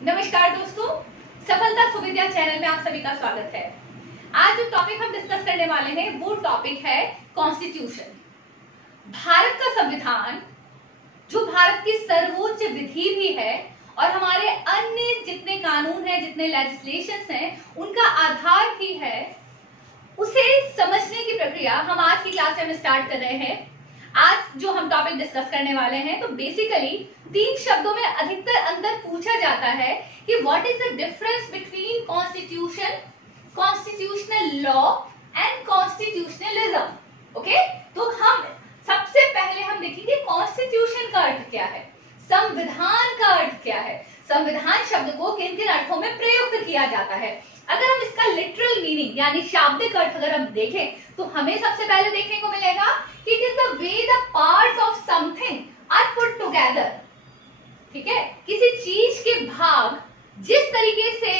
नमस्कार दोस्तों, सफलता सुविद्या चैनल में आप सभी का स्वागत है। आज जो टॉपिक हम डिस्कस करने वाले हैं वो टॉपिक है कॉन्स्टिट्यूशन। भारत का संविधान जो भारत की सर्वोच्च विधि भी है और हमारे अन्य जितने कानून हैं, जितने लेजिस्लेशंस हैं, उनका आधार भी है। उसे समझने की प्रक्रिया हम आज की क्लास में स्टार्ट कर रहे हैं। आज जो हम टॉपिक डिस्कस करने वाले हैं तो बेसिकली 3 शब्दों में अधिकतर अंदर पूछा जाता है कि what is the difference between constitution, constitutional law and constitutionalism. Okay, तो हम सबसे पहले हम देखेंगे कॉन्स्टिट्यूशन का अर्थ क्या है, संविधान का अर्थ क्या है, संविधान शब्द को किन किन अर्थों में प्रयुक्त किया जाता है। अगर हम इसका लिटरल मीनिंग यानी शाब्दिक अर्थ अगर हम देखें तो हमें सबसे पहले देखने को मिलेगा कि it is the way the parts of something are put together. ठीक है, किसी चीज के भाग जिस तरीके से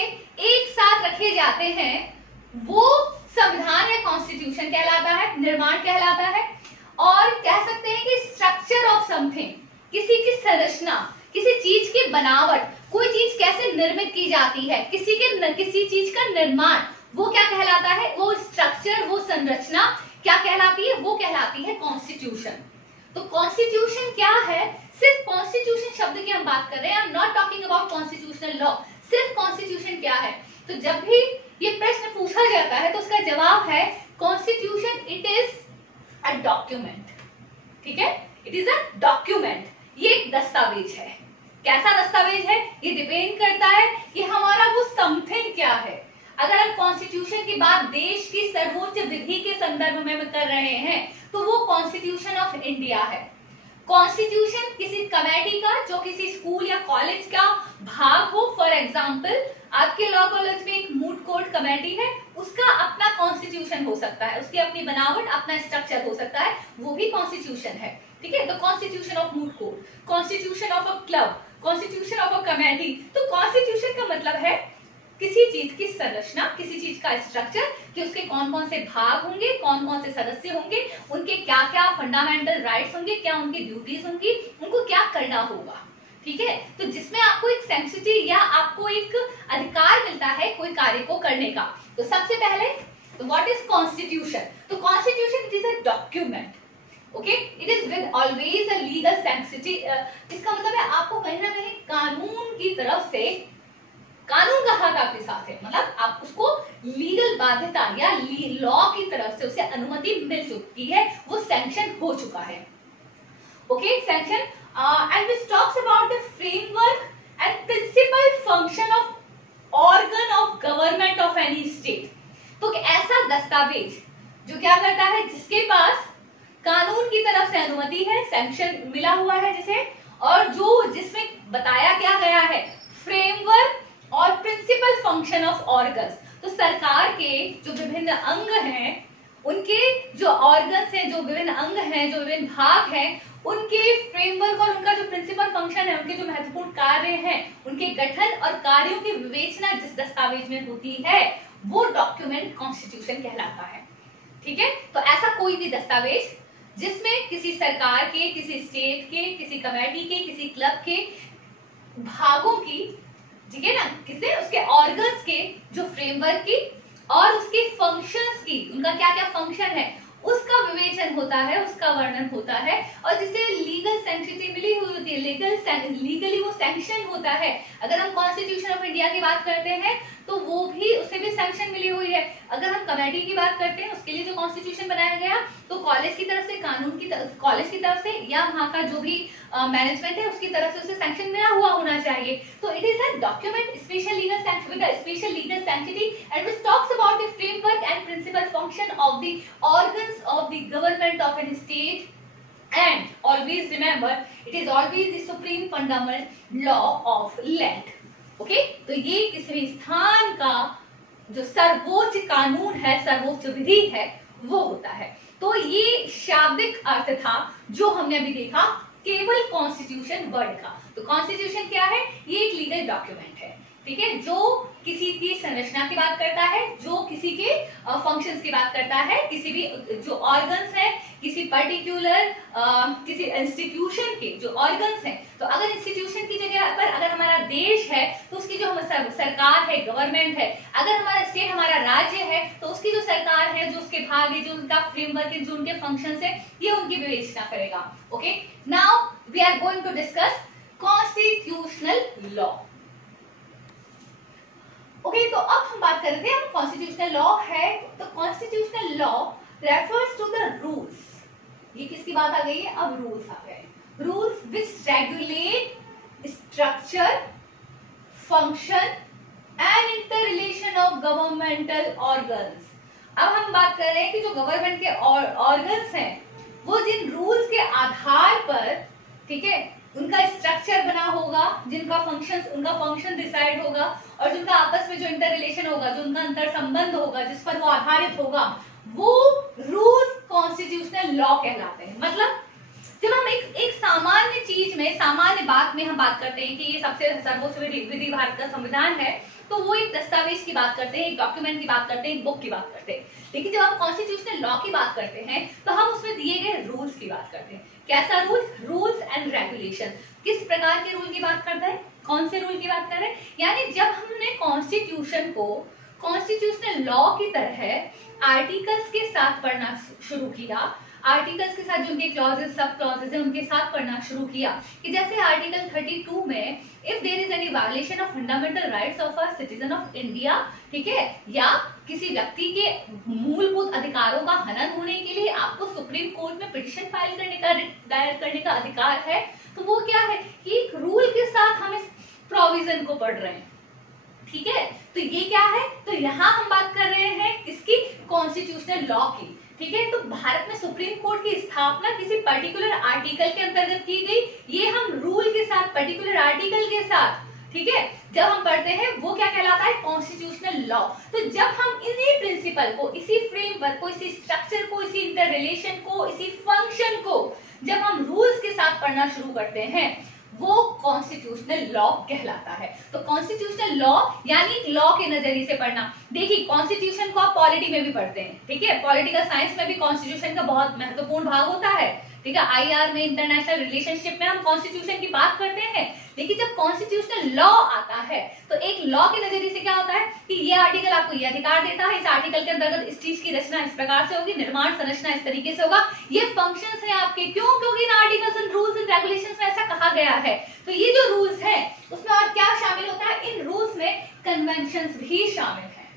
एक साथ रखे जाते हैं वो संविधान या कॉन्स्टिट्यूशन कहलाता है, निर्माण कहलाता है। और कह सकते हैं कि स्ट्रक्चर ऑफ समथिंग, किसी की संरचना, किसी चीज की बनावट, कोई चीज कैसे निर्मित की जाती है, किसी चीज का निर्माण, वो क्या कहलाता है, वो स्ट्रक्चर, वो संरचना क्या कहलाती है, वो कहलाती है कॉन्स्टिट्यूशन। तो कॉन्स्टिट्यूशन क्या है, सिर्फ कॉन्स्टिट्यूशन शब्द की हम बात कर रहे हैं, I am not talking about constitutional law. सिर्फ कॉन्स्टिट्यूशन क्या है, तो जब भी ये प्रश्न पूछा जाता है तो उसका जवाब है constitution it is a document. ठीक है, इट इज अ डॉक्यूमेंट, ये एक दस्तावेज है। कैसा दस्तावेज है, ये डिपेंड करता है कि हमारा वो समथिंग क्या है। अगर हम कॉन्स्टिट्यूशन की बात देश की सर्वोच्च विधि के संदर्भ में कर रहे हैं तो वो कॉन्स्टिट्यूशन ऑफ इंडिया है। कॉन्स्टिट्यूशन किसी कमेटी का, जो किसी स्कूल या कॉलेज का भाग हो, फॉर एग्जाम्पल आपके लॉ कॉलेज में एक मूट कोर्ट कमेटी है, उसका अपना कॉन्स्टिट्यूशन हो सकता है, उसकी अपनी बनावट, अपना स्ट्रक्चर हो सकता है, वो भी कॉन्स्टिट्यूशन है। ठीक है, तो constitution of moot court, constitution of a club, constitution of a committee. तो कॉन्स्टिट्यूशन का मतलब है किसी चीज की संरचना, किसी चीज का स्ट्रक्चर, कि उसके कौन कौन से भाग होंगे, कौन कौन से सदस्य होंगे, उनके क्या क्या फंडामेंटल राइट्स होंगे, क्या उनकी ड्यूटीज होंगी, उनको क्या करना होगा। ठीक है, तो जिसमें आपको एक सेंसिटी या आपको एक अधिकार मिलता है कोई कार्य को करने का। तो सबसे पहले तो व्हाट इज कॉन्स्टिट्यूशन, तो constitution it is a document. Okay, it is with always a legal sanctity. इसका मतलब है आपको कहीं ना कहीं कानून की तरफ से, कानून का हाथ आपके साथ है, मतलब आप उसको लीगल बाध्यता या लॉ की तरफ से उसे अनुमति मिल चुकी है, वो सैंक्शन हो चुका है। Okay, sanction and which talks about the framework and principal function of organ of government of any state. तो ऐसा दस्तावेज जो क्या करता है, जिसके पास कानून की तरफ से अनुमति है, सैंक्शन मिला हुआ है जिसे, और जो जिसमें बताया क्या गया है फ्रेमवर्क और प्रिंसिपल फंक्शन ऑफ ऑर्गन्स। तो सरकार के जो विभिन्न अंग हैं, उनके जो ऑर्गन्स हैं, जो विभिन्न अंग हैं, जो विभिन्न भाग हैं, उनके फ्रेमवर्क और उनका जो प्रिंसिपल फंक्शन है, उनके जो महत्वपूर्ण कार्य हैं, उनके गठन और कार्यों की विवेचना जिस दस्तावेज में होती है वो डॉक्यूमेंट कॉन्स्टिट्यूशन कहलाता है। ठीक है, तो ऐसा कोई भी दस्तावेज जिसमें किसी सरकार के, किसी स्टेट के, किसी कमेटी के, किसी क्लब के भागों की, ठीक है ना, किसे, उसके ऑर्गन्स के जो फ्रेमवर्क की और उसके फंक्शंस की, उनका क्या क्या फंक्शन है, उसका विवेचन होता है, उसका वर्णन होता है, और जिसे लीगल सैंक्टिटी मिली हुई होती है, लीगली वो सैंक्शन होता है। अगर हम कॉन्स्टिट्यूशन ऑफ इंडिया की बात करते हैं तो वो भी, उसे भी सैंक्शन मिली हुई है। अगर हम कमेटी की बात करते हैं, उसके लिए जो कॉन्स्टिट्यूशन बनाया गया तो कॉलेज की तरफ से, कानून की कॉलेज की तरफ से या वहां का जो भी मैनेजमेंट है उसकी तरफ से उसे सैंक्शन मिला हुआ होना चाहिए। तो it is a document special legal sanction with a special legal sanctity and which talks about the framework and principal function of the organs of the government of an state. And always remember, it is always the supreme fundamental law of land. Okay? तो ये किसी भी स्थान का जो सर्वोच्च कानून है, सर्वोच्च विधि है, वो होता है। तो ये शाब्दिक अर्थ था जो हमने अभी देखा केवल कॉन्स्टिट्यूशन वर्ड का। तो कॉन्स्टिट्यूशन क्या है, ये एक लीगल डॉक्यूमेंट है। ठीक है, जो किसी की संरचना की बात करता है, जो किसी के फंक्शंस की बात करता है, किसी भी जो ऑर्गन्स है, किसी पर्टिकुलर किसी इंस्टीट्यूशन के जो ऑर्गन्स हैं। तो अगर इंस्टीट्यूशन की जगह पर अगर हमारा देश है तो उसकी जो हमारी सरकार है, गवर्नमेंट है, अगर हमारा स्टेट, हमारा राज्य है, तो उसकी जो सरकार है, जो उसके भाग है, जो उनका फ्रेमवर्क है, जो उनके फंक्शंस है, ये उनकी विवेचना करेगा। Okay, now we are going to discuss constitutional law. Okay, तो अब हम बात कर रहे थे, हम कॉन्स्टिट्यूशनल लॉ है, तो constitutional law refers to the rules. ये किसकी बात आ गई है? अब रूल्स आ गए। Rules which regulate structure, function and inter relation of governmental organs. अब हम बात कर रहे हैं कि जो गवर्नमेंट के ऑर्गन्स हैं, वो जिन रूल्स के आधार पर, ठीक है, उनका स्ट्रक्चर बना होगा, जिनका फंक्शन डिसाइड होगा, और जिनका आपस में जो इंटर रिलेशन होगा, जो उनका अंतर संबंध होगा, जिस पर वो आधारित होगा, वो रूल्स कॉन्स्टिट्यूशनल लॉ कहलाते हैं। मतलब जब हम एक सामान्य चीज में, सामान्य बात में हम बात करते हैं कि ये सबसे सर्वोच्च विधि भारत का संविधान है, तो वो एक दस्तावेज की बात करते हैं, एक डॉक्यूमेंट की बात करते हैं, एक बुक की बात करते हैं। लेकिन जब हम कॉन्स्टिट्यूशनल लॉ की बात करते हैं, तो हम उसमें दिए गए रूल्स की बात करते हैं। कैसा रूल? Rules and regulation. किस प्रकार के रूल की बात करता है? कौन से रूल की बात कर रहे हैं? यानी जब हमने कॉन्स्टिट्यूशन को कॉन्स्टिट्यूशनल लॉ की तरह आर्टिकल्स के साथ पढ़ना शुरू किया, आर्टिकल्स के साथ जो उनके क्लॉजेस, सब क्लॉजेस है, उनके साथ पढ़ना शुरू किया, कि जैसे आर्टिकल 32 में if there is any violation of fundamental rights of a citizen of India, ठीक है, या किसी व्यक्ति के मूलभूत अधिकारों का हनन होने के लिए आपको सुप्रीम कोर्ट में पिटीशन फाइल करने का, दायर करने का अधिकार है, तो वो क्या है कि एक रूल के साथ हम इस प्रोविजन को पढ़ रहे हैं। ठीक है, तो ये क्या है? तो यहाँ हम बात कर रहे हैं इसकी कॉन्स्टिट्यूशनल लॉ की। ठीक है, तो भारत में सुप्रीम कोर्ट की स्थापना किसी पर्टिकुलर आर्टिकल के अंतर्गत की गई, ये हम रूल के साथ, पर्टिकुलर आर्टिकल के साथ, ठीक है, जब हम पढ़ते हैं वो क्या कहलाता है? Constitutional law. तो जब हम इसी प्रिंसिपल को, इसी फ्रेमवर्क को, इसी स्ट्रक्चर को, इसी इंटर रिलेशन को, इसी फंक्शन को जब हम रूल्स के साथ पढ़ना शुरू करते हैं, वो कॉन्स्टिट्यूशनल लॉ कहलाता है। तो कॉन्स्टिट्यूशनल लॉ यानी लॉ के नजरिए से पढ़ना। देखिए, कॉन्स्टिट्यूशन को आप पॉलिटी में भी पढ़ते हैं, ठीक है, पॉलिटिकल साइंस में भी कॉन्स्टिट्यूशन का बहुत महत्वपूर्ण भाग होता है, ठीक है, आईआर में, इंटरनेशनल रिलेशनशिप में हम कॉन्स्टिट्यूशन की बात करते हैं। लेकिन जब कॉन्स्टिट्यूशनल लॉ आता है, तो एक लॉ के नजरिए से क्या होता है कि ये आर्टिकल आपको ये अधिकार देता है, इस आर्टिकल के अंतर्गत इस चीज की रचना इस प्रकार से होगी, निर्माण संरचना इस तरीके से होगा, ये फंक्शंस हैं आपके। क्यों? क्योंकि इन articles and rules and regulations में ऐसा कहा गया है। तो ये जो रूल्स है उसमें और क्या शामिल होता है? इन रूल्स में कन्वेंशंस भी शामिल है।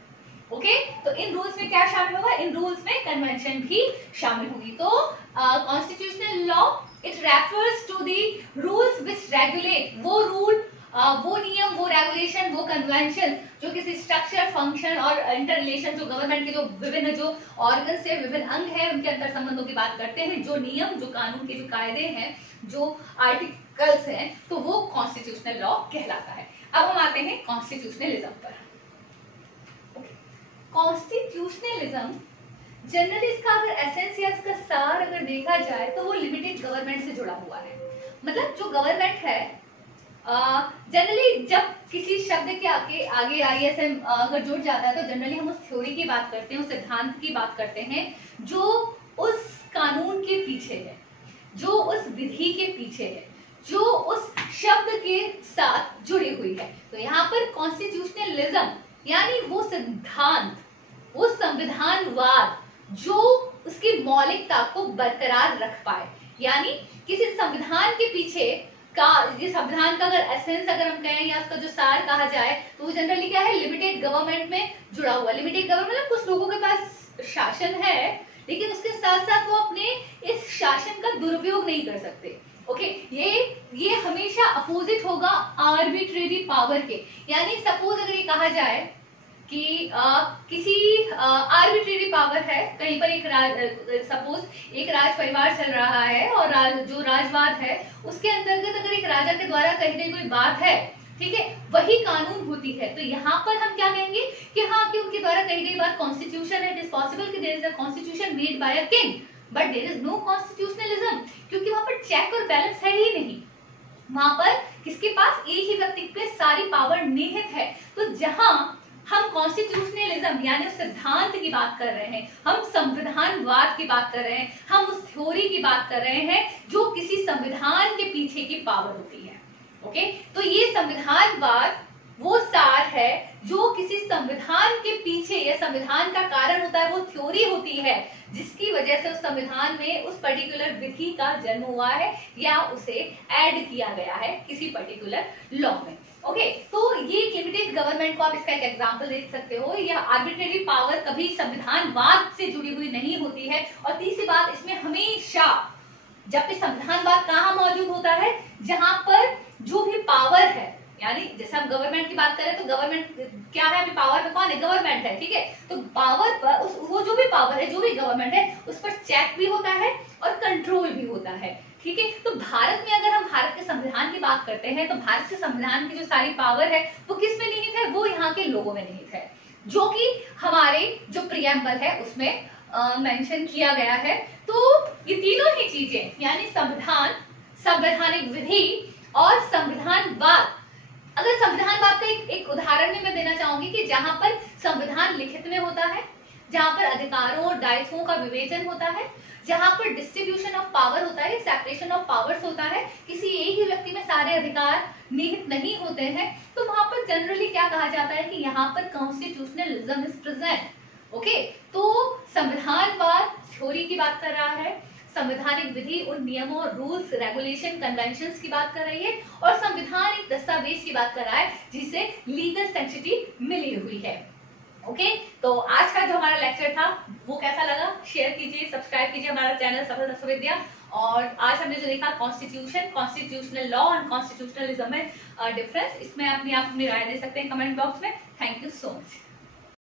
ओके, तो इन रूल्स में क्या शामिल होगा? इन रूल्स में कन्वेंशन भी शामिल होगी। तो constitutional law it refers to the rules which regulate, वो रूल, वो नियम, वो रेगुलेशन, वो कन्वेंशन जो किसी स्ट्रक्चर, फंक्शन और इंटर रिलेशन, जो गवर्नमेंट के जो विभिन्न जो ऑर्गन्स है, विभिन्न अंग है, उनके अंतर संबंधों की बात करते हैं, जो नियम, जो कानून के जो कायदे हैं, जो आर्टिकल्स हैं, तो वो कॉन्स्टिट्यूशनल लॉ कहलाता है। अब हम आते हैं कॉन्स्टिट्यूशनलिज्म पर। कॉन्स्टिट्यूशनलिज्म जनरली इसका अगर एसेंस या इसका सार अगर देखा जाए, तो वो लिमिटेड गवर्नमेंट से जुड़ा हुआ है। मतलब जो गवर्नमेंट है, जनरली जब किसी शब्द के आगे ISM अगर जुड़ जाता है, तो जनरली हम उस थ्योरी की बात करते हैं, उस सिद्धांत की बात करते हैं, जो उस कानून के पीछे है, जो उस विधि के पीछे है, जो उस शब्द के साथ जुड़ी हुई है। तो यहाँ पर कॉन्स्टिट्यूशनलिज्म यानी वो सिद्धांत, वो संविधानवाद जो उसकी मौलिकता को बरकरार रख पाए। यानी किसी संविधान के पीछे का, ये संविधान का अगर एसेंस अगर हम कहें या उसका जो सार कहा जाए, तो वो जनरली क्या है? लिमिटेड गवर्नमेंट में जुड़ा हुआ। लिमिटेड गवर्नमेंट मतलब कुछ लोगों के पास शासन है, लेकिन उसके साथ साथ वो अपने इस शासन का दुरुपयोग नहीं कर सकते। ओके, ये हमेशा अपोजिट होगा आर्बिट्रेरी पावर के। यानी सपोज अगर ये कहा जाए कि किसी आर्बिट्रेरी पावर है, कहीं पर सपोज एक राज परिवार चल रहा है, और जो राजवाद है उसके अंतर्गत अगर एक राजा के द्वारा कही गई कोई बात है, ठीक है, वही कानून होती है। तो यहाँ पर हम क्या कहेंगे कि हाँ, कि उनके द्वारा कही गई बात कॉन्स्टिट्यूशन है। इट इज पॉसिबल कि there is a constitution made by a king, but there is no constitutionalism, क्योंकि वहां पर चेक और बैलेंस है ही नहीं। वहां पर किसके पास? एक ही व्यक्ति पे सारी पावर निहित है। तो जहां हम कॉन्स्टिट्यूशनलिज्म यानी उस सिद्धांत की बात कर रहे हैं, हम संविधानवाद की बात कर रहे हैं, हम उस थ्योरी की बात कर रहे हैं जो किसी संविधान के पीछे की पावर होती है। ओके, तो ये संविधानवाद वो पीछे या संविधान का कारण होता है वो थ्योरी होती है जिसकी वजह से उस संविधान में उस पर्टिकुलर विधि का जन्म हुआ है या उसे ऐड किया गया है किसी पर्टिकुलर लॉ में। ओके, तो ये लिमिटेड गवर्नमेंट को आप इसका एक एग्जांपल देख सकते हो। यह आर्बिट्रेरी पावर कभी संविधानवाद से जुड़ी हुई नहीं होती है। और तीसरी बात, इसमें हमेशा जब भी संविधानवाद कहाँ मौजूद होता है, जहां पर जो भी पावर है, यानी जैसे हम गवर्नमेंट की बात करें तो गवर्नमेंट क्या है, अभी पावर में कौन है, गवर्नमेंट है, ठीक है। तो पावर पर वो जो भी पावर है, जो भी गवर्नमेंट है, उस पर चेक भी होता है और कंट्रोल भी होता है, ठीक है। तो भारत में अगर हम भारत के संविधान की बात करते हैं तो भारत के संविधान की जो सारी पावर है वो किस में निहित है, वो यहाँ के लोगों में निहित है, जो कि हमारे जो प्रियम्बल है उसमें मेंशन किया गया है। तो ये तीनों ही चीजें यानी संविधान, संवैधानिक विधि और संविधानवाद, अगर संविधानवाद का एक उदाहरण भी मैं देना चाहूंगी कि जहां पर संविधान लिखित में होता है, जहां पर अधिकारों और दायित्वों का विवेचन होता है, जहां पर डिस्ट्रीब्यूशन ऑफ पावर होता है, सेपरेशन ऑफ पावर्स होता है, किसी एक ही व्यक्ति में सारे अधिकार निहित नहीं होते हैं, तो वहां पर जनरली क्या कहा जाता है कि यहाँ पर कॉन्स्टिट्यूशनलिज्म इज प्रेजेंट। ओके, तो संविधानवाद थ्योरी की बात कर रहा है, संवैधानिक विधि उन नियमों, रूल्स, रेगुलेशन, कन्वेंशंस की बात कर रही है, और संविधान एक दस्तावेज की बात कर रहा है जिसे लीगल सेंसिटी मिली हुई है। ओके, तो आज का जो हमारा लेक्चर था वो कैसा लगा, शेयर कीजिए, सब्सक्राइब कीजिए हमारा चैनल सफल दस्तविद्या। और आज हमने जो देखा कॉन्स्टिट्यूशन, कॉन्स्टिट्यूशनल लॉ और कॉन्स्टिट्यूशनलिज्म में डिफरेंस, इसमें आप अपनी राय दे सकते हैं कमेंट बॉक्स में। Thank you so much.